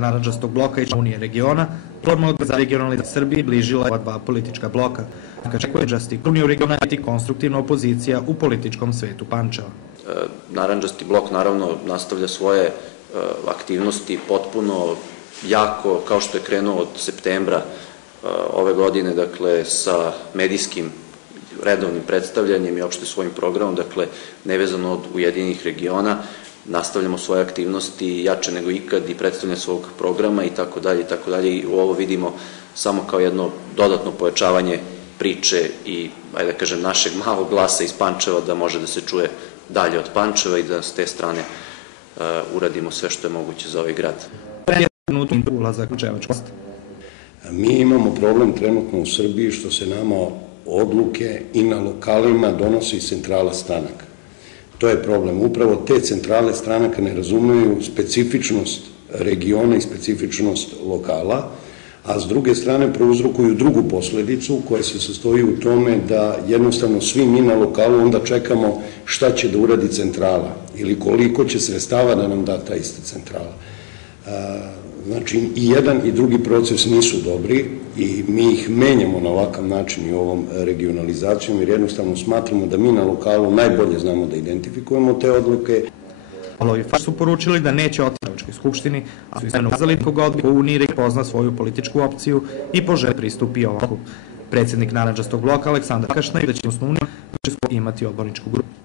Narandžastog bloka i Unije regiona, platforma Odbora za regionalni Srbiji bližila ova dva politička bloka. Narandžasti Uniju regiona biti konstruktivna opozicija u političkom svetu Pančeva. Narandžasti blok naravno nastavlja svoje aktivnosti potpuno jako, kao što je krenuo od septembra ove godine, dakle sa medijskim redovnim predstavljanjem i opšte svojim programom, dakle nevezano od Ujedinjenih regiona, nastavljamo svoje aktivnosti jače nego ikad i predstavljanje svog programa i tako dalje i tako dalje i ovo vidimo samo kao jedno dodatno pojačavanje priče i, ajde da kažem, našeg malog glasa iz Pančeva da može da se čuje dalje od Pančeva i da s te strane uradimo sve što je moguće za ovaj grad. Mi imamo problem trenutno u Srbiji što se nama odluke i na lokalima donosi iz centrala stranaka. To je problem. Upravo te centrale stranaka ne razumeju specifičnost regiona i specifičnost lokala, a s druge strane prouzrokuju drugu posledicu koja se sastoji u tome da jednostavno svi mi na lokalu onda čekamo šta će da uradi centrala ili koliko će sredstava da nam da ta ista centrala. Znači, i jedan i drugi proces nisu dobri i mi ih menjamo na ovakav način i ovom regionalizacijom jer jednostavno smatramo da mi na lokalu najbolje znamo da identifikujemo te odluke. Olovi su poručili da neće otići u Skupštini, a su izdavno ukazali koga odbija u Uniji pozna svoju političku opciju i poželi pristupi ovako. Predsednik Narandžastog bloka Aleksandar Kašnaj da će osnovno imati odborničku grupu.